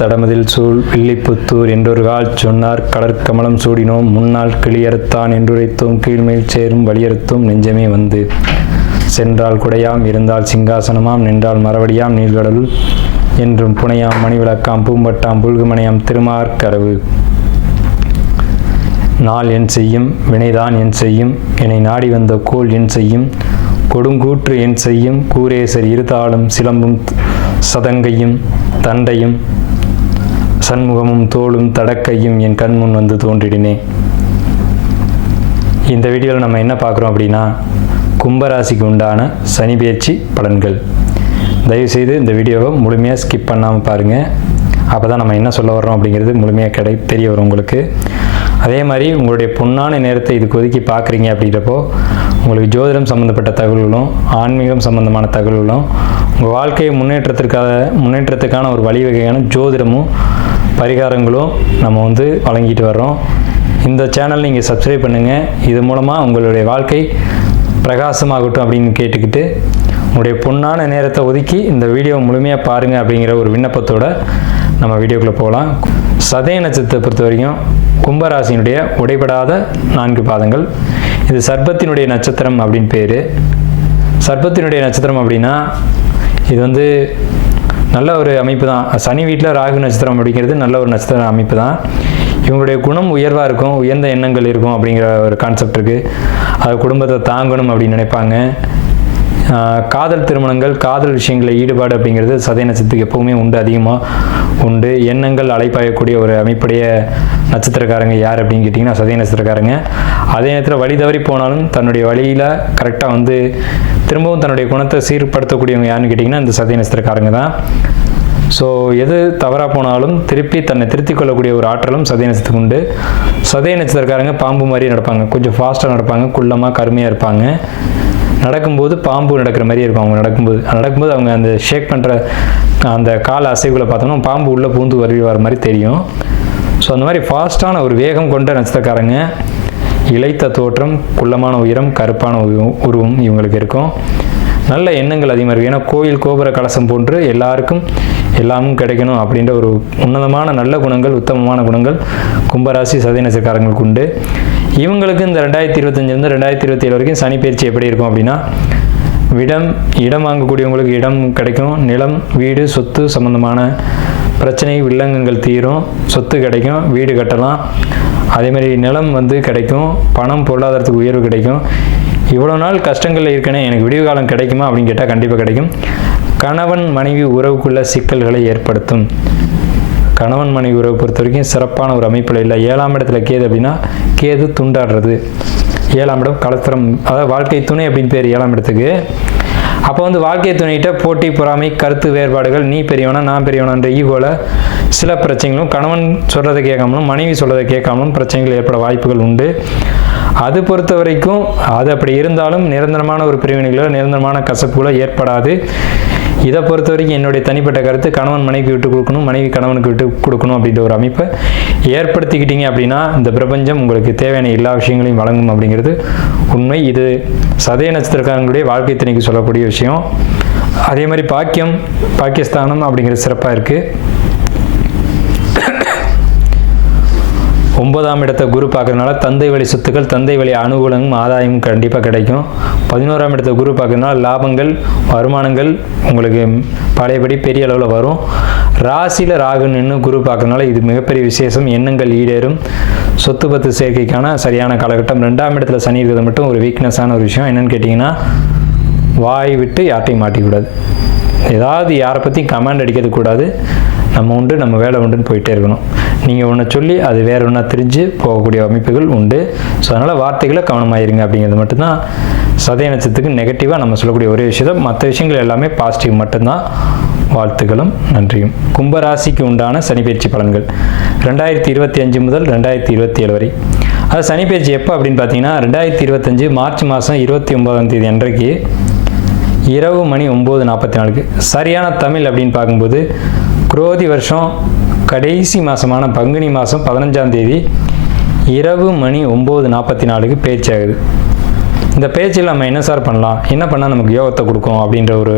தடமதில் சூழ் வில்லிபுத்தூர் என்றொரு கால் சொன்னார் கடற்கமலம் சூடினோம் முன்னாள் கிளியறுத்தான் என்றுரைத்தோம் கீழ்மேல் சேரும் வலியறுத்தும் நெஞ்சமே வந்து சென்றால் குடையாம் இருந்தால் சிங்காசனமாம் நின்றால் மரவடியாம் நீள்கடலுள் என்றும் புனையாம் மணிவிளக்காம் பூம்பட்டாம் புல்குமனையாம் திருமார்கரவு நாள் என் செய்யும் வினைதான் என் செய்யும் என்னை நாடி வந்த கோள் என் செய்யும் கொடுங்கூற்று என் செய்யும் கூரேசர் இருதாளும் சிலம்பும் சதங்கையும் தண்டையும் சண்முகமும் தோளும் தடக்கையும் என் கண்முன் வந்து தோன்றிடினே. இந்த வீடியோவில் நம்ம என்ன பார்க்குறோம் அப்படின்னா கும்பராசிக்கு உண்டான சனி பெயர்ச்சி பலன்கள். தயவுசெய்து இந்த வீடியோவை முழுமையாக ஸ்கிப் பண்ணாமல் பாருங்கள். அப்போ தான் நம்ம என்ன சொல்ல வர்றோம் அப்படிங்கிறது முழுமையாக தெரிய வரும் உங்களுக்கு. அதே மாதிரி உங்களுடைய பொன்னான நேரத்தை இதுக்கு ஒதுக்கி பார்க்குறீங்க அப்படின்றப்போ உங்களுக்கு ஜோதிடம் சம்மந்தப்பட்ட தகவல்களும் ஆன்மீகம் சம்மந்தமான தகவல்களும் உங்கள் வாழ்க்கையை முன்னேற்றத்துக்கான ஒரு வழிவகையான ஜோதிடமும் பரிகாரங்களும் நம்ம வழங்கிட்டு வர்றோம். இந்த சேனல் நீங்கள் சப்ஸ்கிரைப் பண்ணுங்கள். இது மூலமாக உங்களுடைய வாழ்க்கை பிரகாசமாகட்டும் அப்படின்னு கேட்டுக்கிட்டு உங்களுடைய பொன்னான நேரத்தை ஒதுக்கி இந்த வீடியோவை முழுமையாக பாருங்கள் அப்படிங்கிற ஒரு விண்ணப்பத்தோடு நம்ம வீடியோக்குள்ளே போகலாம். சதய நட்சத்திரத்தை பொறுத்த வரைக்கும் கும்பராசியினுடைய உடைபடாத 4 பாதங்கள். இது சர்ப்பத்தினுடைய நட்சத்திரம் அப்படின்னு பேர். சர்ப்பத்தினுடைய நட்சத்திரம் அப்படின்னா இது நல்ல ஒரு அமைப்பு தான். சனி வீட்டில் ராகு நட்சத்திரம் அப்படிங்கிறது நல்ல ஒரு நட்சத்திர அமைப்பு தான். இவங்களுடைய குணம் உயர்வாக இருக்கும், உயர்ந்த எண்ணங்கள் இருக்கும் அப்படிங்கிற ஒரு கான்செப்ட் இருக்குது. அது குடும்பத்தை தாங்கணும் அப்படின்னு நினைப்பாங்க. காதல் திருமணங்கள், காதல் விஷயங்களில் ஈடுபாடு அப்படிங்கிறது சதய நட்சத்திரத்துக்கு எப்போவுமே உண்டு, அதிகமாக உண்டு. எண்ணங்கள் அலைப்பாயக்கூடிய ஒரு அமைப்புடைய நட்சத்திரக்காரங்க யார் அப்படின்னு கேட்டிங்கன்னா சதய நட்சத்திரக்காரங்க. அதே நேரத்தில் வழி தவறி போனாலும் தன்னுடைய வழியில் கரெக்டாக திரும்பவும் தன்னுடைய குணத்தை சீர்படுத்தக்கூடியவங்க யாருன்னு கேட்டிங்கன்னா இந்த சதய நட்சத்திரக்காரங்க தான். ஸோ எது தவறாக போனாலும் திருப்பி தன்னை திருத்திக் கொள்ளக்கூடிய ஒரு ஆற்றலும் சதய நட்சத்திரத்துக்கு உண்டு. சதய நட்சத்திரக்காரங்க பாம்பு மாதிரியே நடப்பாங்க, கொஞ்சம் ஃபாஸ்ட்டாக நடப்பாங்க, குள்ளமாக கருமையாக இருப்பாங்க. நடக்கும்போது பாம்பு நடக்கிற மாதிரியே இருக்கும். அவங்க நடக்கும்போது அவங்க அந்த ஷேக் பண்ணுற அந்த கால அசைவுகளை பார்த்தோம்னா பாம்பு உள்ளே பூந்து வர மாதிரி தெரியும். ஸோ அந்த மாதிரி ஃபாஸ்ட்டான ஒரு வேகம் கொண்ட நட்சத்திரக்காரங்க. இளைத்த தோற்றம், குள்ளமான உயரம், கருப்பான உருவம் இவங்களுக்கு இருக்கும். நல்ல எண்ணங்கள் அதிகமாக இருக்கும். ஏன்னா கோயில் கோபுர கலசம் போன்று எல்லாருக்கும் எல்லாமும் கிடைக்கணும் அப்படின்ற ஒரு உன்னதமான நல்ல குணங்கள், உத்தமமான குணங்கள் கும்பராசி சதய நட்சத்திரக்காரங்களுக்கு உண்டு. இவங்களுக்கு இந்த 2025 2027 வரைக்கும் சனி பயிற்சி எப்படி இருக்கும் அப்படின்னா இடம் வாங்கக்கூடியவங்களுக்கு இடம் கிடைக்கும். நிலம், வீடு, சொத்து சம்பந்தமான பிரச்சனை வில்லங்கங்கள் தீரும். சொத்து கிடைக்கும், வீடு கட்டலாம். அதேமாதிரி நிலம் கிடைக்கும், பணம் பொருளாதாரத்துக்கு உயர்வு கிடைக்கும். இவ்வளோ நாள் கஷ்டங்களில் இருக்கனே, எனக்கு விடிவு காலம் கிடைக்குமா அப்படின்னு கேட்டால் கண்டிப்பாக கிடைக்கும். கணவன் மனைவி உறவுக்குள்ள சிக்கல்களை ஏற்படுத்தும். கணவன் மனைவி உறவு பொறுத்த வரைக்கும் சிறப்பான ஒரு அமைப்பில் இல்லை. 7ஆம் இடத்துல கேது அப்படின்னா கேது துண்டாடுறது. 7ஆம் இடம் கலத்திரம், அதாவது வாழ்க்கை துணை அப்படின்னு பேர் 7ஆம் இடத்துக்கு. அப்போ வாழ்க்கை துணைகிட்ட போட்டி, பொறாமை, கருத்து வேறுபாடுகள், நீ பெரியவனா நான் பெரியவனான்ற ஈகோல சில பிரச்சனைகளும், கணவன் சொல்கிறத கேட்காமலும் மனைவி சொல்கிறத கேட்காமலும் பிரச்சனைகள் ஏற்பட வாய்ப்புகள் உண்டு. அது பொறுத்த வரைக்கும் அது அப்படி இருந்தாலும் நிரந்தரமான ஒரு பிரிவினைகளோ நிரந்தரமான கசப்புகளோ ஏற்படாது. இதை பொறுத்த வரைக்கும் என்னுடைய தனிப்பட்ட கருத்து, கணவன் மனைவிக்கு விட்டு கொடுக்கணும், மனைவி கணவனுக்கு விட்டு கொடுக்கணும் அப்படின்ற ஒரு அமைப்பை ஏற்படுத்திக்கிட்டீங்க அப்படின்னா இந்த பிரபஞ்சம் உங்களுக்கு தேவையான எல்லா விஷயங்களையும் வழங்கும் அப்படிங்கிறது உண்மை. இது சதய நட்சத்திரக்காரங்களுடைய வாழ்க்கை துணைக்கு சொல்லக்கூடிய விஷயம். அதே மாதிரி பாக்கியஸ்தானம் அப்படிங்கிறது சிறப்பாக இருக்குது. 9ஆம் இடத்தை குரு பார்க்கறதுனால தந்தை வழி சொத்துக்கள், தந்தை வழி அனுகூலமும் ஆதாயமும் கண்டிப்பாக கிடைக்கும். 11ஆம் இடத்தை குரு பார்க்கறதுனால லாபங்கள், வருமானங்கள் உங்களுக்கு பழையபடி பெரிய அளவில் வரும். ராசியில் ராகு நின்று குரு பார்க்கறதுனால இது மிகப்பெரிய விசேஷம். எண்ணங்கள் ஈடேறும். சொத்து பத்து சேர்க்கைக்கான சரியான காலகட்டம். 2ஆம் இடத்துல சனி இருக்கிறது மட்டும் ஒரு வீக்னஸான ஒரு விஷயம். என்னன்னு கேட்டிங்கன்னா வாய் விட்டு யார்ட்டையும் மாட்டிக்கூடாது. ஏதாவது யாரை பற்றியும் கமெண்ட் அடிக்கிறது கூடாது. நம்ம உண்டு, நம்ம வேலை உண்டுன்னு போயிட்டே இருக்கணும். நீங்கள் ஒன்று சொல்லி அது வேற ஒன்றா தெரிஞ்சு போகக்கூடிய அமைப்புகள் உண்டு. ஸோ அதனால் வார்த்தைகளை கவனமாயிருங்க அப்படிங்கிறது மட்டும்தான் சதய நட்சத்திரத்துக்கு நெகட்டிவாக நம்ம சொல்லக்கூடிய ஒரே விஷயம். மற்ற விஷயங்கள் எல்லாமே பாசிட்டிவ் மட்டும்தான். வாழ்த்துக்களும் நன்றியும். கும்பராசிக்கு உண்டான சனிப்பெயர்ச்சி பலன்கள் 2025 முதல் 2027 வரை. அது சனிப்பெயர்ச்சி எப்போ அப்படின்னு பார்த்தீங்கன்னா 2025 மார்ச் மாதம் 29ஆம் தேதி அன்றைக்கு இரவு மணி 9:44. சரியான தமிழ் அப்படின்னு பார்க்கும்போது குரோதி வருஷம் கடைசி மாதமான பங்குனி மாதம் 15ஆம் தேதி இரவு மணி 9:44 பேச்சு ஆகுது. இந்த பேச்சில் நம்ம என்ன சார் பண்ணலாம், என்ன பண்ணால் நமக்கு யோகத்தை கொடுக்கும் அப்படின்ற ஒரு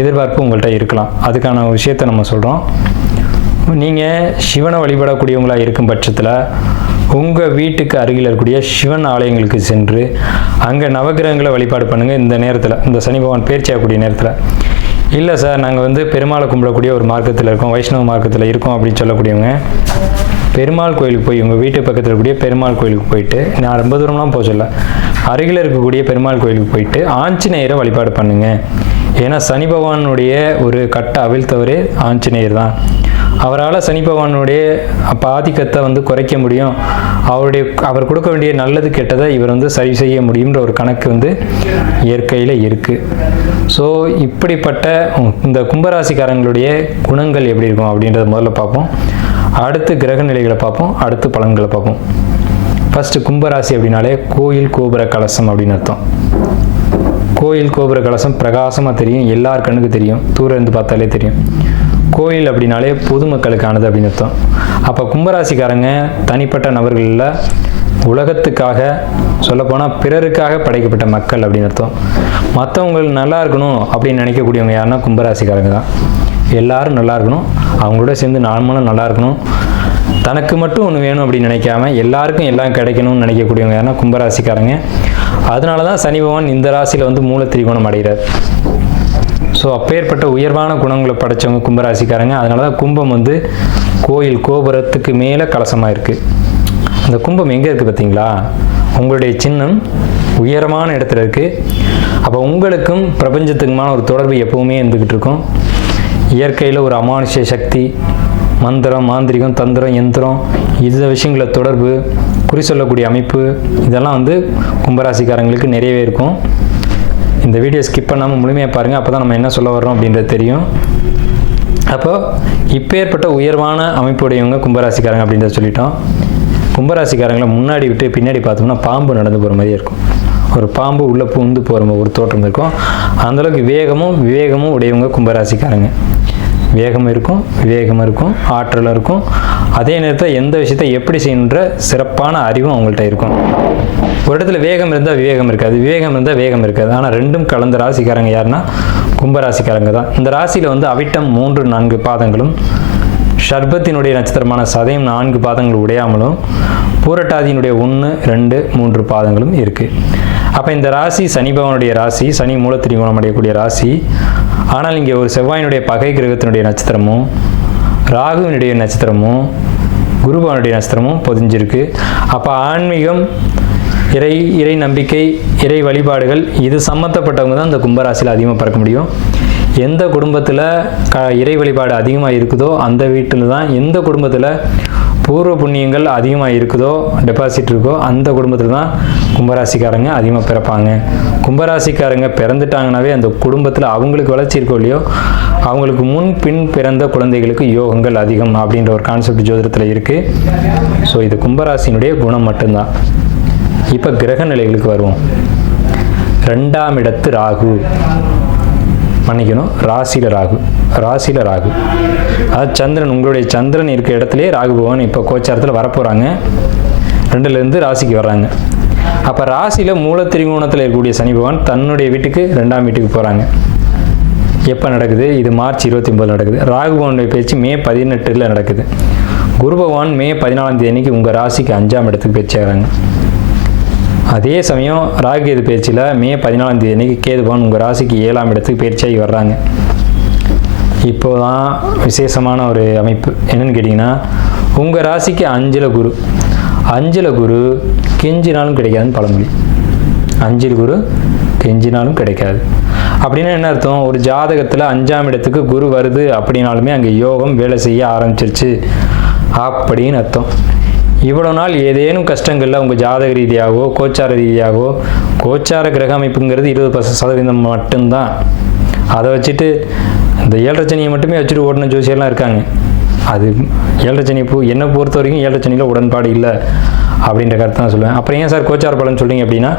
எதிர்பார்ப்பு உங்கள்கிட்ட இருக்கலாம். அதுக்கான விஷயத்தை நம்ம சொல்கிறோம். நீங்கள் சிவனை வழிபடக்கூடியவங்களாக இருக்கும் பட்சத்தில் உங்கள் வீட்டுக்கு அருகில் இருக்கக்கூடிய சிவன் ஆலயங்களுக்கு சென்று அங்கே நவகிரகங்களை வழிபாடு பண்ணுங்கள். இந்த நேரத்தில், இந்த சனி பகவான் பயிற்சி ஆகக்கூடிய நேரத்தில். இல்லை சார், நாங்கள் பெருமாளை கும்பிடக்கூடிய ஒரு மார்க்கத்தில் இருக்கோம், வைஷ்ணவ மார்க்கத்தில் இருக்கோம் அப்படின்னு சொல்லக்கூடியவங்க பெருமாள் கோயிலுக்கு போய், உங்கள் வீட்டு பக்கத்தில் இருக்கக்கூடிய பெருமாள் கோயிலுக்கு போயிட்டு, நான் ரொம்ப தூரம்லாம் போக சொல்ல, அருகில் இருக்கக்கூடிய பெருமாள் கோயிலுக்கு போயிட்டு ஆஞ்சநேயரை வழிபாடு பண்ணுங்கள். ஏன்னா சனி பகவானுடைய ஒரு கட்ட அவிழ்த்தவரே ஆஞ்சநேயர் தான். அவரால் சனி பகவானுடைய ஆதிக்கத்தை குறைக்க முடியும். அவர் கொடுக்க வேண்டிய நல்லது கெட்டதை இவர் சரி செய்ய முடியுன்ற ஒரு கணக்கு இயற்கையில் இருக்குது. ஸோ இப்படிப்பட்ட இந்த கும்பராசிக்காரங்களுடைய குணங்கள் எப்படி இருக்கும் அப்படின்றத முதல்ல பார்ப்போம். அடுத்து கிரக நிலைகளை பார்ப்போம், அடுத்து பலன்களை பார்ப்போம். ஃபஸ்ட்டு கும்பராசி அப்படின்னாலே கோயில் கோபுர கலசம் அப்படின்னு அர்த்தம். கோயில் கோபுர கலசம் பிரகாசமாக தெரியும், எல்லார் கண்ணுக்கு தெரியும், தூரம் இருந்து பார்த்தாலே தெரியும். கோயில் அப்படின்னாலே பொதுமக்களுக்கானது அப்படின்னு அர்த்தம். அப்போ கும்பராசிக்காரங்க தனிப்பட்ட நபர்களில் உலகத்துக்காக, சொல்லப்போனால் பிறருக்காக படைக்கப்பட்ட மக்கள் அப்படின்னு அர்த்தம். மற்றவங்களுக்கு நல்லா இருக்கணும் அப்படின்னு நினைக்கக்கூடியவங்க யாருன்னா கும்பராசிக்காரங்க தான். எல்லாரும் நல்லா இருக்கணும், அவங்களோட சேர்ந்து நாமளும் நல்லா இருக்கணும், தனக்கு மட்டும் ஒன்று வேணும் அப்படின்னு நினைக்காம எல்லாருக்கும் எல்லாம் கிடைக்கணும்னு நினைக்கக்கூடியவங்க யாருன்னா கும்பராசிக்காரங்க. அதனால தான் சனி பகவான் இந்த ராசியில் மூல திரிகோணம் அடைகிறார். ஸோ அப்பேற்பட்ட உயர்வான குணங்களை படைத்தவங்க கும்பராசிக்காரங்க. அதனால தான் கும்பம் கோயில் கோபுரத்துக்கு மேலே கலசமாக இருக்குது. அந்த கும்பம் எங்கே இருக்குது பார்த்தீங்களா? உங்களுடைய சின்னம் உயரமான இடத்துல இருக்குது. அப்போ உங்களுக்கும் பிரபஞ்சத்துக்குமான ஒரு தொடர்பு எப்போவுமே இருந்துக்கிட்டு இருக்கும். இயற்கையில் ஒரு அமானுஷ்ய சக்தி, மந்திரம், மாந்திரிகம், தந்திரம், யந்திரம், இந்த விஷயங்கள தொடர்பு, குறி சொல்லக்கூடிய அமைப்பு, இதெல்லாம் கும்பராசிக்காரங்களுக்கு நிறையவே இருக்கும். இந்த வீடியோ ஸ்கிப் பண்ணாமல் முழுமையாக பாருங்கள், அப்போ தான் நம்ம என்ன சொல்ல வர்றோம் அப்படின்றது தெரியும். அப்போது இப்பேற்பட்ட உயர்வான அமைப்புடையவங்க கும்பராசிக்காரங்க அப்படின்றத சொல்லிட்டோம். கும்பராசிக்காரங்களை முன்னாடி விட்டு பின்னாடி பார்த்தோம்னா பாம்பு நடந்து போகிற மாதிரியே இருக்கும். ஒரு பாம்பு உள்ளே பூந்து போகிற ஒரு தோற்றம் இருக்கும். அந்தளவுக்கு விவேகமும் உடையவங்க கும்பராசிக்காரங்க. வேகம் இருக்கும், விவேகம் இருக்கும், ஆற்றலும் இருக்கும். அதே நேரத்தில் எந்த விஷயத்தை எப்படி செய்யணுன்ற சிறப்பான அறிவும் அவங்கள்ட்ட இருக்கும். ஒரு இடத்துல வேகம் இருந்தால் விவேகம் இருக்காது, விவேகம் இருந்தால் வேகம் இருக்காது. ஆனால் ரெண்டும் கலந்த ராசிக்காரங்க யாருன்னா கும்பராசிக்காரங்க தான். இந்த ராசியில் அவிட்டம் 3-4 பாதங்களும், ஷர்பத்தினுடைய நட்சத்திரமான சதயம் 4 பாதங்கள் உடையாமலும், பூரட்டாதியினுடைய 1-2-3 பாதங்களும் இருக்குது. அப்போ இந்த ராசி சனி பகவானுடைய ராசி, சனி மூல திரிகோணம் அடையக்கூடிய ராசி. ஆனால் இங்கே ஒரு செவ்வாயினுடைய பகை கிரகத்தினுடைய நட்சத்திரமும், ராகுவினுடைய நட்சத்திரமும், குருபவனுடைய நட்சத்திரமும் பொதிஞ்சிருக்கு. அப்போ ஆன்மீகம், இறை நம்பிக்கை, இறை வழிபாடுகள், இது சம்மந்தப்பட்டவங்க தான் இந்த கும்பராசியில் அதிகமாக பார்க்க முடியும். எந்த குடும்பத்தில் இறை வழிபாடு அதிகமாக இருக்குதோ அந்த வீட்டில் தான், எந்த குடும்பத்தில் பூர்வ புண்ணியங்கள் அதிகமாக இருக்குதோ, டெபாசிட் இருக்கோ, அந்த குடும்பத்தில் தான் கும்பராசிக்காரங்க அதிகமாக பிறப்பாங்க. கும்பராசிக்காரங்க பிறந்துட்டாங்கனாவே அந்த குடும்பத்தில் அவங்களுக்கு வளர்ச்சி இருக்கோ இல்லையோ, அவங்களுக்கு முன் பின் பிறந்த குழந்தைகளுக்கு யோகங்கள் அதிகம் அப்படின்ற ஒரு கான்செப்ட் ஜோதிடத்தில் இருக்குது. ஸோ இது கும்பராசினுடைய குணம் மட்டும்தான். இப்போ கிரக நிலைகளுக்கு வருவோம். 2ஆம் இடத்து ராகு, மன்னிக்கணும், ராசியில் ராகு, அதாவது சந்திரன், உங்களுடைய சந்திரன் இருக்க இடத்துலேயே ராகு பகவான் இப்போ கோச்சாரத்தில் வரப்போகிறாங்க. 2லேருந்து ராசிக்கு வர்றாங்க. அப்போ ராசியில் மூல திரிகோணத்தில் இருக்கக்கூடிய சனி பகவான் தன்னுடைய வீட்டுக்கு 2ஆம் வீட்டுக்கு போகிறாங்க. எப்போ நடக்குது? இது மார்ச் 29 நடக்குது. ராகு பகவானுடைய பேச்சு மே 18 நடக்குது. குரு பகவான் மே 14 தேதிக்கு உங்கள் ராசிக்கு 5ஆம் இடத்துக்கு பேச்சு ஆகிறாங்க. அதே சமயம் ராகுகேது பேச்சில் மே 14 தேதி கேது பகவான் உங்கள் ராசிக்கு 7ஆம் இடத்துக்கு பயிற்சியாகி வர்றாங்க. இப்போ தான் விசேஷமான ஒரு அமைப்பு என்னென்னு கேட்டிங்கன்னா, உங்கள் ராசிக்கு 5ல் குரு கெஞ்சினாலும் கிடைக்காதுன்னு பழமொழி. 5ல் குரு கெஞ்சினாலும் கிடைக்காது அப்படின்னா என்ன அர்த்தம்? ஒரு ஜாதகத்தில் 5ஆம் இடத்துக்கு குரு வருது அப்படின்னாலுமே அங்கே யோகம் வேலை செய்ய ஆரம்பிச்சிருச்சு அப்படின்னு அர்த்தம். இவ்வளோ நாள் ஏதேனும் கஷ்டங்களில் உங்கள் ஜாதக ரீதியாகவோ கோச்சார ரீதியாகவோ, கோச்சார கிரக அமைப்புங்கிறது 20% மட்டும்தான். அதை வச்சுட்டு இந்த 7.5 சனியை மட்டுமே வச்சுட்டு ஓடின ஜோசியெல்லாம் இருக்காங்க. அது 7.5 சனி என்னை பொறுத்த வரைக்கும் 7.5 சனியில் உடன்பாடு இல்லை அப்படின்ற கருத்து தான் சொல்லுவேன். அப்புறம் ஏன் சார் கோச்சார பலன் சொல்கிறீங்க அப்படின்னா,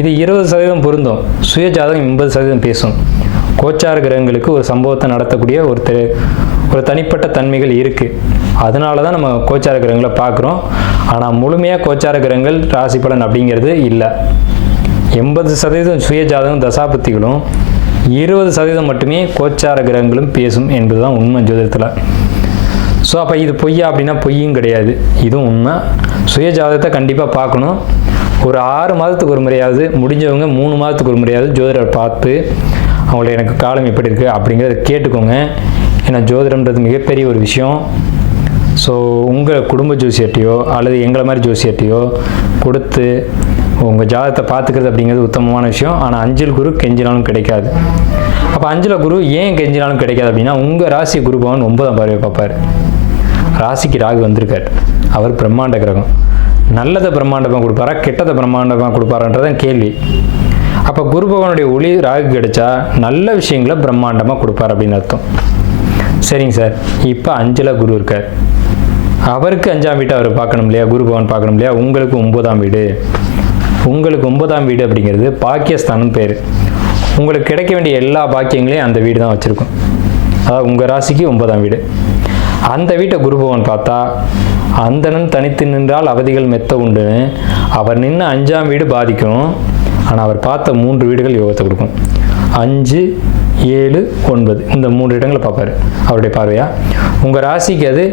இது 20% பொருந்தும், சுய ஜாதகம் 80% பேசும். கோச்சார கிரகங்களுக்கு ஒரு சம்பவத்தை நடத்தக்கூடிய ஒரு தனிப்பட்ட தன்மைகள் இருக்குது. அதனால தான் நம்ம கோச்சார கிரகங்களை பார்க்குறோம். ஆனால் முழுமையாக கோச்சார கிரகங்கள் ராசி பலன் அப்படிங்கிறது இல்லை. 80% சுய ஜாதகம் தசாபத்திகளும் 20% மட்டுமே கோச்சார கிரகங்களும் பேசும் என்பதுதான் உண்மை ஜோதிடத்தில். ஸோ அப்போ இது பொய்யா அப்படின்னா பொய்யும் கிடையாது, இதுவும் உண்மை. சுய ஜாதகத்தை கண்டிப்பாக பார்க்கணும். ஒரு 6 மாதத்துக்கு ஒரு முறையாவது, முடிஞ்சவங்க 3 மாதத்துக்கு ஒரு முறையாவது ஜோதிடர் பார்த்து அவங்கள எனக்கு காலம் எப்படி இருக்குது அப்படிங்கிறத கேட்டுக்கோங்க. ஏன்னா ஜோதிடம்ன்றது மிகப்பெரிய ஒரு விஷயம். ஸோ உங்கள் குடும்ப ஜோசியர்ட்டையோ அல்லது எங்களை மாதிரி ஜோசியர்ட்டையோ கொடுத்து உங்கள் ஜாதகத்தை பார்த்துக்கிறது அப்படிங்கிறது உத்தமமான விஷயம். ஆனால் 5 குரு கெஞ்சினாலும் கிடைக்காது. அப்போ 5 குரு ஏன் கெஞ்சினாலும் கிடைக்காது அப்படின்னா, உங்கள் ராசி குரு பகவான் 9ஆம் பார்வையை பார்ப்பார். ராசிக்கு ராகு வந்திருக்கார், அவர் பிரம்மாண்ட கிரகம். நல்லதை பிரம்மாண்டமாக கொடுப்பாரா, கெட்டதை பிரம்மாண்டமாக கொடுப்பாரான்றதான் கேள்வி. அப்போ குரு பகவானுடைய ஒளி ராகு கிடைச்சா நல்ல விஷயங்களை பிரம்மாண்டமாக கொடுப்பார் அப்படின்னு அர்த்தம். சரிங்க சார், இப்போ 5ல் குரு இருக்கார், அவருக்கு 5ஆம் வீட்டை அவர் பார்க்கணும் இல்லையா, குரு பகவான் பார்க்கணும் இல்லையா. உங்களுக்கு 9ஆம் வீடு, உங்களுக்கு 9ஆம் வீடு அப்படிங்கிறது பாக்கியஸ்தானம் பேர். உங்களுக்கு கிடைக்க வேண்டிய எல்லா பாக்கியங்களையும் அந்த வீடு தான் வச்சுருக்கும். அதாவது உங்கள் ராசிக்கு 9ஆம் வீடு. அந்த வீட்டை குரு பகவான் பார்த்தா, அந்தணன் தனித்து நின்றால் அவதிகள் மெத்த உண்டுன்னு அவர் நின்று 5ஆம் வீடு பாதிக்கும். ஆனால் அவர் பார்த்த 3 வீடுகள் யோகத்தை கொடுக்கும். 5, 7, 9 இந்த 3 இடங்களை பார்ப்பார் அவருடைய பார்வையா. உங்கள் ராசிக்கு அது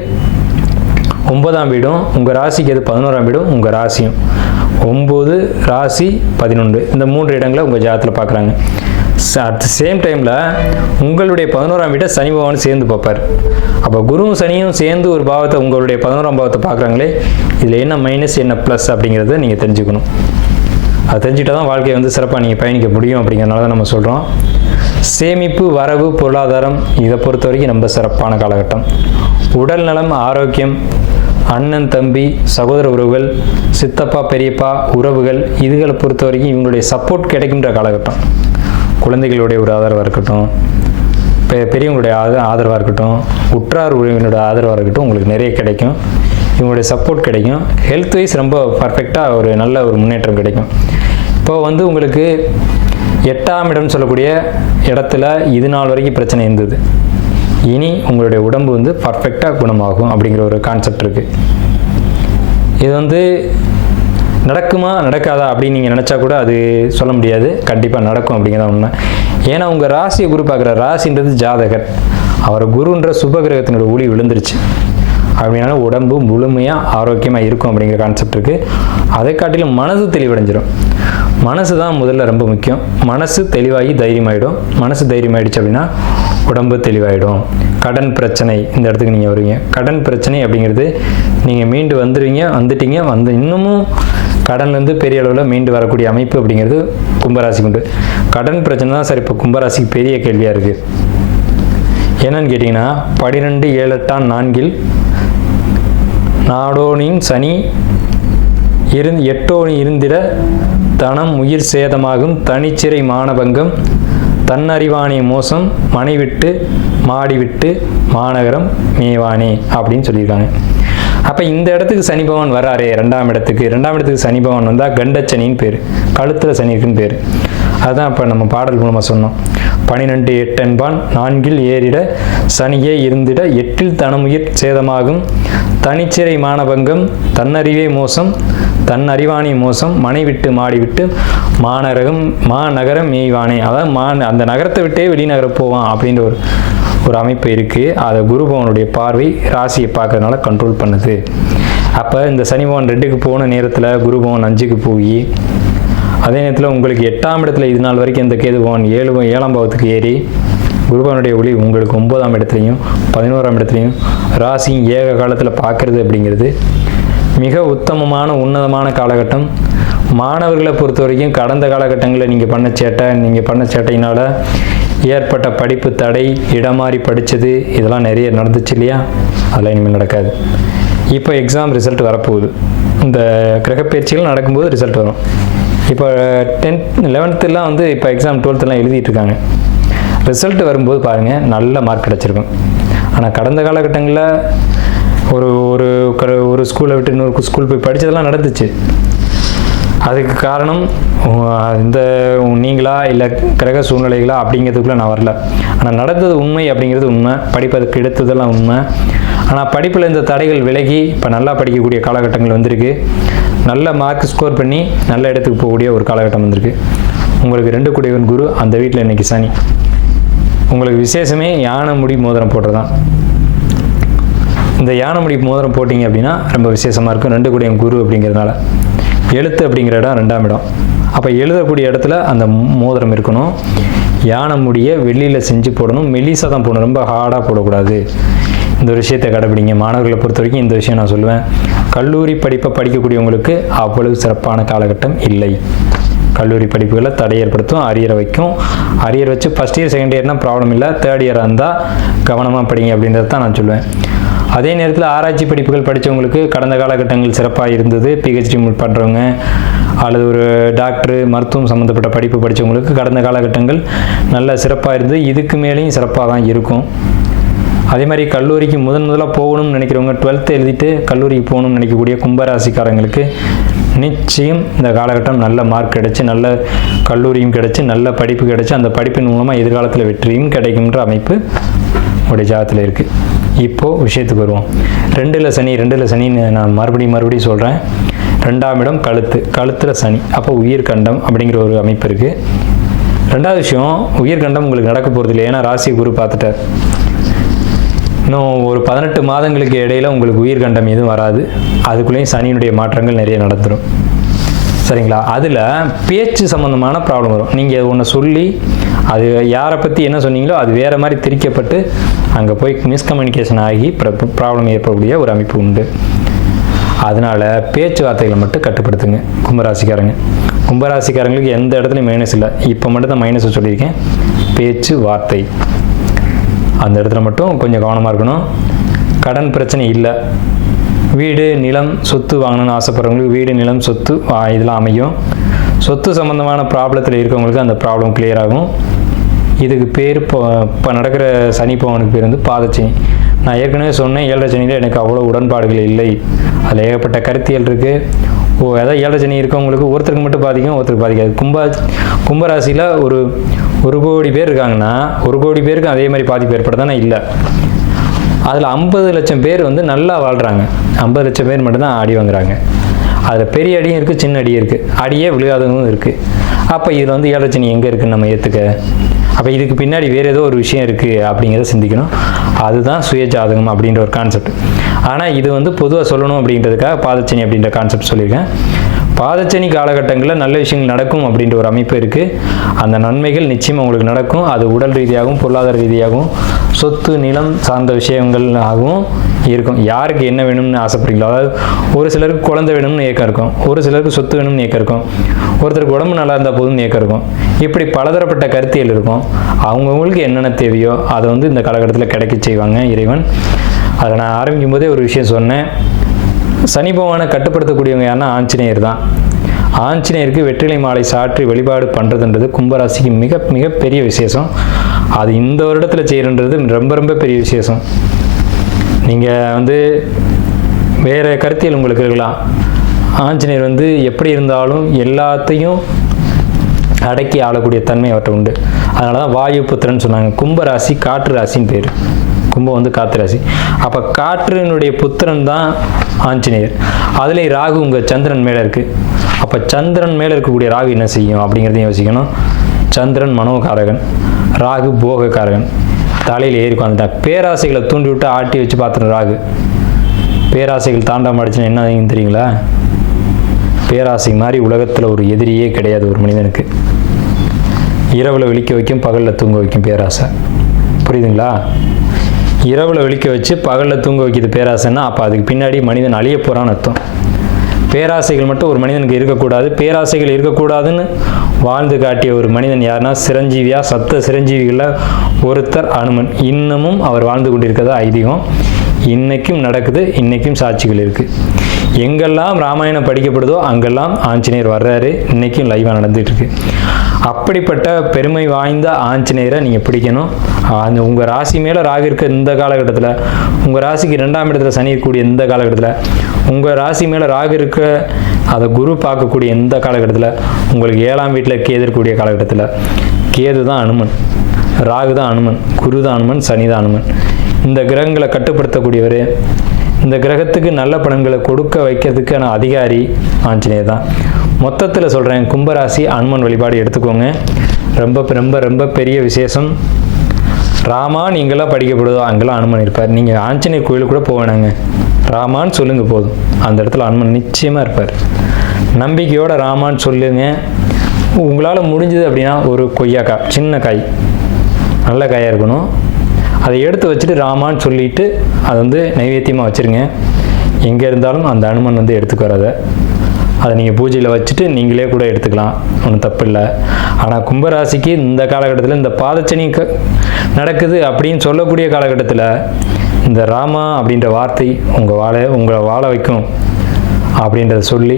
9ஆம் வீடும், உங்கள் ராசிக்கு அது 11ஆம் வீடும், உங்கள் ராசியும் 9, ராசி 11 இந்த 3 இடங்களை உங்கள் ஜாதகத்தில் பார்க்குறாங்க. அட் த சேம் டைமில் உங்களுடைய 11ஆம் வீட்டை சனி பகவான் சேர்ந்து பார்ப்பார். அப்போ குருவும் சனியும் சேர்ந்து ஒரு பாவத்தை, உங்களுடைய 11ஆம் பாவத்தை பார்க்குறாங்களே, இதில் என்ன மைனஸ் என்ன ப்ளஸ் அப்படிங்கிறத நீங்கள் தெரிஞ்சுக்கணும். அதை தெரிஞ்சுக்கிட்டால் தான் வாழ்க்கையை வந்து சிறப்பாக நீங்கள் பயணிக்க முடியும். அப்படிங்கிறனால தான் நம்ம சொல்கிறோம். சேமிப்பு, வரவு, பொருளாதாரம் இதை பொறுத்த வரைக்கும் ரொம்ப சிறப்பான காலகட்டம். உடல் நலம், ஆரோக்கியம், அண்ணன் தம்பி சகோதர உறவுகள், சித்தப்பா பெரியப்பா உறவுகள், இதுகளை பொறுத்த வரைக்கும் இவங்களுடைய சப்போர்ட் கிடைக்கின்ற காலகட்டம். குழந்தைகளுடைய ஒரு ஆதரவாக இருக்கட்டும், பெரியவங்களுடைய ஆதரவாக இருக்கட்டும், உற்றார் உறவினருடைய ஆதரவாக இருக்கட்டும், உங்களுக்கு நிறைய கிடைக்கும். இவங்களுடைய சப்போர்ட் கிடைக்கும். ஹெல்த் வைஸ் ரொம்ப பர்ஃபெக்டாக ஒரு நல்ல ஒரு முன்னேற்றம் கிடைக்கும். இப்போ வந்து உங்களுக்கு 8ஆம் இடம் சொல்லக்கூடிய இடத்துல இது நாள் வரைக்கும் பிரச்சனை இருந்தது. இனி உங்களுடைய உடம்பு வந்து பர்ஃபெக்டாக குணமாகும் அப்படிங்கிற ஒரு கான்செப்ட் இருக்குது. இது வந்து நடக்குமா நடக்காதா அப்படின்னு நீங்கள் நினச்சா கூட அது சொல்ல முடியாது. கண்டிப்பாக நடக்கும் அப்படிங்கிறத உண்மை. ஏன்னா உங்கள் ராசியை குரு பார்க்குற, ராசின்றது ஜாதகர், அவர் குருன்ற சுபகிரகத்தினோட ஒளி விழுந்துருச்சு அப்படின்னால உடம்பு முழுமையாக ஆரோக்கியமாக இருக்கும் அப்படிங்கிற கான்செப்ட் இருக்குது. அதை காட்டிலும் மனசு தெளிவடைஞ்சிடும். மனசு தான் முதல்ல ரொம்ப முக்கியம். மனசு தெளிவாகி தைரியமாயிடும். மனசு தைரியமாயிடுச்சு அப்படின்னா உடம்பு தெளிவாயிடும். கடன் பிரச்சனை, இந்த இடத்துக்கு நீங்கள் வருவீங்க. கடன் பிரச்சனை அப்படிங்கிறது நீங்கள் மீண்டு வந்துட்டீங்க, இன்னமும் கடன்லேருந்து பெரிய அளவில் மீண்டு வரக்கூடிய அமைப்பு அப்படிங்கிறது கும்பராசிக்கு உண்டு. கடன் பிரச்சனை தான் சார் இப்போ கும்பராசிக்கு பெரிய கேள்வியாக இருக்குது. என்னன்னு கேட்டிங்கன்னா, 12, 7, 8, 4 நாடோனின் சனி 8 இருந்திட தனம் உயிர் சேதமாகும், தனிச்சிறை மானபங்கம், தன்னறிவானே மோசம், மனை விட்டு மாடி விட்டு மாநகரம் மேவானே அப்படின்னு சொல்லியிருக்காங்க. அப்போ இந்த இடத்துக்கு சனி பகவான் வராரே, 2ஆம் இடத்துக்கு சனி பகவான் வந்தால் கண்டச்சனின்னு பேர், கழுத்தில் சனி இருக்குன்னு பேர். அதுதான் இப்போ நம்ம பாடல் மூலமாக சொன்னோம். 12, 8 என்பான் 4 ஏறிட சனியே இருந்திட 8 தனமுயிர் சேதமாகும், தனிச்சிறை மானபங்கம், தன்னறிவே மோசம், தன்னறிவானே மோசம், மனை விட்டு மாடி விட்டு மாநகரம் மேய்வானே. அதாவது அந்த நகரத்தை விட்டே வெளிநகரம் போவான் அப்படின்ற ஒரு அமைப்பு இருக்குது. அதை குரு பகவானுடைய பார்வை ராசியை பார்க்கறதுனால கண்ட்ரோல் பண்ணுது. அப்போ இந்த சனி பகவான் 2க்கு போன நேரத்தில் குரு பகவான் 5க்கு போய், அதே நேரத்தில் உங்களுக்கு 8ஆம் இடத்துல இது நாள் வரைக்கும் இந்த கேது பகவான் 7ஆம் பாவத்துக்கு ஏறி குரு பகவானுடைய ஒளி உங்களுக்கு 9ஆம் இடத்துலையும் 11ஆம் இடத்துலையும் ராசியும் ஏக காலத்தில் பார்க்கறது அப்படிங்கிறது மிக உத்தமமான உன்னதமான காலகட்டம். மாணவர்களை பொறுத்த வரைக்கும் கடந்த காலகட்டங்களில் நீங்கள் பண்ண சேட்டையினால் ஏற்பட்ட படிப்பு தடை, இடமாறி படித்தது, இதெல்லாம் நிறைய நடந்துச்சு இல்லையா? அதெல்லாம் இனிமேல் நடக்காது. இப்போ எக்ஸாம் ரிசல்ட் வரப்போகுது. இந்த கிரகப்பயிற்சிகள் நடக்கும்போது ரிசல்ட் வரும். இப்போ 10th 11th வந்து இப்போ எக்ஸாம் 12th எழுதிட்டு இருக்காங்க. ரிசல்ட் வரும்போது பாருங்கள், நல்ல மார்க் கிடச்சிருக்கும். ஆனால் கடந்த காலகட்டங்களில் ஒரு ஸ்கூலை விட்டு இன்னொரு ஸ்கூல் போய் படித்ததெல்லாம் நடந்துச்சு. அதுக்கு காரணம் இந்த நீங்களா இல்லை கிரக சூழ்நிலைகளா அப்படிங்கிறதுக்குள்ளே நான் வரல. ஆனால் நடந்தது உண்மை அப்படிங்கிறது உண்மை. படிப்பதற்கு எடுத்ததெல்லாம் உண்மை. ஆனால் படிப்பில் இந்த தடைகள் விலகி இப்போ நல்லா படிக்கக்கூடிய காலகட்டங்கள் வந்திருக்கு. நல்ல மார்க் ஸ்கோர் பண்ணி நல்ல இடத்துக்கு போகக்கூடிய ஒரு காலகட்டம் வந்திருக்கு. உங்களுக்கு 2 குடைவன் குரு, அந்த வீட்டில் இன்றைக்கி சனி. உங்களுக்கு விசேஷமே யானை முடி மோதிரம் போடுறதான். இந்த யானைமுடி மோதிரம் போட்டிங்க அப்படின்னா ரொம்ப விசேஷமாக இருக்கும். 2 கூடிய குரு அப்படிங்கிறதுனால. எழுத்து அப்படிங்கிற இடம் 2ஆம் இடம். அப்போ எழுதக்கூடிய இடத்துல அந்த மோதிரம் இருக்கணும். யானை முடியை வெள்ளியில் செஞ்சு போடணும். மெலிசாக தான் போடணும், ரொம்ப ஹார்டாக போடக்கூடாது. இந்த ஒரு விஷயத்தை கடைப்பிடிங்க. மாணவர்களை பொறுத்த வரைக்கும் இந்த விஷயம் நான் சொல்லுவேன். கல்லூரி படிப்பை படிக்கக்கூடியவங்களுக்கு அவ்வளவு சிறப்பான காலகட்டம் இல்லை. கல்லூரி படிப்புகளை தடை ஏற்படுத்தும், அரியரை வைக்கும். அரியர் வச்சு ஃபஸ்ட் இயர் செகண்ட் இயர்னால் ப்ராப்ளம் இல்லை, தேர்ட் இயராக இருந்தால் கவனமாக படிங்க அப்படின்றது தான் நான் சொல்லுவேன். அதே நேரத்தில் ஆராய்ச்சி படிப்புகள் படித்தவங்களுக்கு கடந்த காலகட்டங்கள் சிறப்பாக இருந்தது. பிஹெச்டி பண்ணுறவங்க அல்லது ஒரு டாக்டரு மருத்துவம் சம்மந்தப்பட்ட படிப்பு படித்தவங்களுக்கு கடந்த காலகட்டங்கள் நல்ல சிறப்பாக இருந்தது. இதுக்கு மேலேயும் சிறப்பாக தான் இருக்கும். அதே மாதிரி கல்லூரிக்கு முதலாக போகணும்னு நினைக்கிறவங்க, 12th எழுதிட்டு கல்லூரிக்கு போகணும்னு நினைக்கக்கூடிய கும்பராசிக்காரங்களுக்கு நிச்சயம் இந்த காலகட்டம் நல்ல மார்க் கிடைச்சி, நல்ல கல்லூரியும் கிடைச்சி, நல்ல படிப்பு கிடைச்சி, அந்த படிப்பின் மூலமாக எதிர்காலத்தில் வெற்றியும் கிடைக்கும்ன்ற அமைப்பு உடைய ஜாதகத்தில் இருக்குது. இப்போது விஷயத்துக்கு வருவோம். 2ல் சனின்னு நான் மறுபடியும் சொல்கிறேன். 2ஆம் இடம் கழுத்தில் சனி. அப்போ உயிர்கண்டம் அப்படிங்கிற ஒரு அமைப்பு இருக்குது. 2வது விஷயம், உயிர்கண்டம் உங்களுக்கு நடக்க போகிறது இல்லை. ஏன்னா ராசியை குரு பார்த்துட்டார். இன்னும் ஒரு 18 மாதங்களுக்கு இடையில் உங்களுக்கு உயிர்கண்டம் எதுவும் வராது. அதுக்குள்ளேயும் சனியினுடைய மாற்றங்கள் நிறைய நடந்துடும். சரிங்களா? அதில் பேச்சு சம்மந்தமான ப்ராப்ளம் வரும். நீங்கள் ஒன்று சொல்லி அது யாரை பற்றி என்ன சொன்னீங்களோ அது வேறு மாதிரி திரிக்கப்பட்டு அங்கே போய் மிஸ்கம்யூனிகேஷன் ஆகி ப்ராப்ளம் ஏற்படக்கூடிய ஒரு அமைப்பு உண்டு. அதனால் பேச்சுவார்த்தைகளை மட்டும் கட்டுப்படுத்துங்க கும்பராசிக்காரங்களுக்கு எந்த இடத்துலையும் மைனஸ் இல்லை. இப்போ மட்டும் தான் மைனஸ் சொல்லியிருக்கேன். பேச்சு வார்த்தை அந்த இடத்துல மட்டும் கொஞ்சம் கவனமாக இருக்கணும். கடன் பிரச்சனை இல்லை. வீடு நிலம் சொத்து வாங்கணும்னு ஆசைப்படுறவங்களுக்கு வீடு நிலம் சொத்து இதெல்லாம் அமையும். சொத்து சம்மந்தமான ப்ராப்ளத்தில் இருக்கவங்களுக்கு அந்த ப்ராப்ளம் கிளியர் ஆகும். இதுக்கு பேர் இப்போ நடக்கிற சனி பவனுக்கு பேர் வந்து பாதச்சனி. நான் ஏற்கனவே சொன்னேன், 7ரை சனியில் எனக்கு அவ்வளோ உடன்பாடுகள் இல்லை. அதில் ஏகப்பட்ட கருத்தியல் இருக்குது. அதாவது 7ரை சனி இருக்கவங்களுக்கு ஒருத்தருக்கு மட்டும் பாதிக்கும், ஒருத்தருக்கு பாதிக்காது. கும்பராசியில் ஒரு கோடி பேர் இருக்காங்கன்னா 1 கோடி பேருக்கு அதே மாதிரி பாதிப்பு ஏற்படுதானே? இல்லை. அதில் 50 லட்சம் பேர் வந்து நல்லா வாழ்கிறாங்க. 50 லட்சம் பேர் மட்டும்தான் அடி வாங்குறாங்க. அதில் பெரிய அடியும் இருக்குது, சின்ன அடியும் இருக்குது, அடியே விழுகாதவங்களும் இருக்குது. அப்போ இதில் வந்து 7ரை சனி எங்கே இருக்குன்னு நம்ம ஏற்றுக்க? அப்போ இதுக்கு பின்னாடி வேறு ஏதோ ஒரு விஷயம் இருக்குது அப்படிங்கிறத சிந்திக்கணும். அதுதான் சுய ஜாதகம் அப்படின்ற ஒரு கான்செப்ட். ஆனால் இது வந்து பொதுவாக சொல்லணும் அப்படின்றதுக்காக பாதச்சனி அப்படின்ற கான்செப்ட் சொல்லியிருக்கேன். பாதச்சனி காலகட்டங்களில் நல்ல விஷயங்கள் நடக்கும் அப்படின்ற ஒரு அமைப்பு இருக்குது. அந்த நன்மைகள் நிச்சயம் உங்களுக்கு நடக்கும். அது உடல் ரீதியாகவும் பொருளாதார ரீதியாகவும் சொத்து நிலம் சார்ந்த விஷயங்களாகவும் இருக்கும். யாருக்கு என்ன வேணும்னு ஆசைப்படுறீங்களோ, அதாவது ஒரு சிலருக்கு குழந்தை வேணும்னு ஏக்கம் இருக்கும், ஒரு சிலருக்கு சொத்து வேணும்னு ஏக்கம் இருக்கும், ஒருத்தருக்கு உடம்பு நல்லா இருந்தால் போதும்னு ஏக்கம் இருக்கும். இப்படி பலதரப்பட்ட கருத்தியல் இருக்கும். அவங்கவுங்களுக்கு என்னென்ன தேவையோ அதை வந்து இந்த காலகட்டத்தில் கிடைக்க செய்வாங்க இறைவன். அதை நான் ஆரம்பிக்கும் போதே ஒரு விஷயம் சொன்னேன். சனி பகவானை கட்டுப்படுத்தக்கூடியவங்க யாருன்னா ஆஞ்சநேயர் தான். ஆஞ்சநேயருக்கு வெற்றிலை மாலை சாற்றி வழிபாடு பண்ணுறதுன்றது கும்பராசிக்கு மிக மிக பெரிய விசேஷம். அது இந்த வருடத்தில் செய்கிறன்றது ரொம்ப ரொம்ப பெரிய விசேஷம். நீங்கள் வந்து வேறு கருத்தியல் உங்களுக்கு இருக்கலாம். ஆஞ்சநேயர் வந்து எப்படி இருந்தாலும் எல்லாத்தையும் அடக்கி ஆளக்கூடிய தன்மை அவர்கிட்ட உண்டு. அதனால தான் வாயு புத்திரன்னு சொன்னாங்க. கும்பராசி காற்று ராசின்னு பேர். கும்பம் வந்து காற்று ராசி. அப்போ காற்றினுடைய புத்திரன் தான் ஆஞ்சநேயர். அதுலேயும் ராகு உங்கள் சந்திரன் மேலே இருக்குது. அப்போ சந்திரன் மேலே இருக்கக்கூடிய ராகு என்ன செய்யும் அப்படிங்கிறதையும் யோசிக்கணும். சந்திரன் மனோகாரகன், ராகு போகக்காரகன். தலையில் ஏறி உட்காந்துட்டான். பேராசைகளை தூண்டி விட்டு ஆட்டி வச்சு பார்த்துட்டு ராகு பேராசைகள் தாண்டாம அடிச்சுன்னா என்ன ஆகுதுன்னு தெரியுங்களா? பேராசை மாதிரி உலகத்தில் ஒரு எதிரியே கிடையாது ஒரு மனிதனுக்கு. இரவில் விழிக்க வைக்கும், பகலில் தூங்க வைக்கும் பேராசை. புரியுதுங்களா? இரவில் விழிக்க வச்சு பகலில் தூங்க வைக்கிது பேராசைன்னா அப்போ அதுக்கு பின்னாடி மனிதன் அழிய போகிறான்னு அர்த்தம். பேராசைகள் மட்டும் ஒரு மனிதனுக்கு இருக்கக்கூடாது. பேராசைகள் இருக்கக்கூடாதுன்னு வாழ்ந்து காட்டிய ஒரு மனிதன் யாருன்னா சிரஞ்சீவியா, சப்த சிரஞ்சீவிகளில் ஒருத்தர் அனுமன். இன்னமும் அவர் வாழ்ந்து கொண்டிருக்கிறதா ஐதீகம். இன்னைக்கும் நடக்குது, இன்னைக்கும் சாட்சிகள் இருக்குது. எங்கெல்லாம் ராமாயணம் படிக்கப்படுதோ அங்கெல்லாம் ஆஞ்சநேயர் வர்றாரு. இன்னைக்கும் லைவாக நடந்துட்டு இருக்கு. அப்படிப்பட்ட பெருமை வாய்ந்த ஆஞ்சநேயரை நீங்கள் பிடிக்கணும். அந்த உங்கள் ராசி மேலே ராகு இருக்க இந்த காலகட்டத்தில், உங்கள் ராசிக்கு 2ஆம் இடத்துல சனி இருக்கக்கூடிய இந்த காலகட்டத்தில், உங்கள் ராசி மேலே ராகு இருக்க அதை குரு பார்க்கக்கூடிய இந்த காலகட்டத்தில், உங்களுக்கு 7ஆம் வீட்டில் கேது இருக்கக்கூடிய காலகட்டத்தில், கேது தான் அனுமன், ராகு தான் அனுமன், குரு தான் அனுமன், சனி தான் அனுமன். இந்த கிரகங்களை கட்டுப்படுத்தக்கூடியவர். இந்த கிரகத்துக்கு நல்ல பலன்களை கொடுக்க வைக்கிறதுக்கான அதிகாரி ஆஞ்சநேயர் தான். மொத்தத்தில் சொல்கிறேன், கும்பராசி அனுமன் வழிபாடு எடுத்துக்கோங்க. ரொம்ப ரொம்ப ரொம்ப பெரிய விசேஷம். ராமான்னு எங்கெல்லாம் படிக்கப்படுதோ அங்கெல்லாம் அனுமன் இருப்பார். நீங்கள் ஆஞ்சநேயர் கோயிலுக்கு கூட போவேனாங்க, ராமான்னு சொல்லுங்கள் போதும், அந்த இடத்துல அனுமன் நிச்சயமாக இருப்பார். நம்பிக்கையோட ராமான்னு சொல்லுங்க. உங்களால் முடிஞ்சது அப்படின்னா ஒரு கொய்யாக்காய், சின்ன காய், நல்ல காயாக இருக்கணும், அதை எடுத்து வச்சுட்டு ராமான்னு சொல்லிவிட்டு அதை வந்து நைவேத்தியமாக வச்சுருங்க. எங்கே இருந்தாலும் அந்த அனுமன் வந்து எடுத்துக்கு வராத, அதை நீங்கள் பூஜையில் வச்சுட்டு நீங்களே கூட எடுத்துக்கலாம், ஒன்றும் தப்பு இல்லை. ஆனால் கும்பராசிக்கு இந்த காலகட்டத்தில் இந்த பாதச்சனி நடக்குது அப்படின்னு சொல்லக்கூடிய காலகட்டத்தில் இந்த ராமா அப்படின்ற வார்த்தை உங்களை வாழ வைக்கும் அப்படின்றத சொல்லி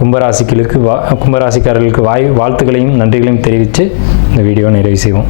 கும்பராசிக்காரர்களுக்கு வாழ்த்துக்களையும் நன்றிகளையும் தெரிவித்து இந்த வீடியோவை நிறைவு செய்வோம்.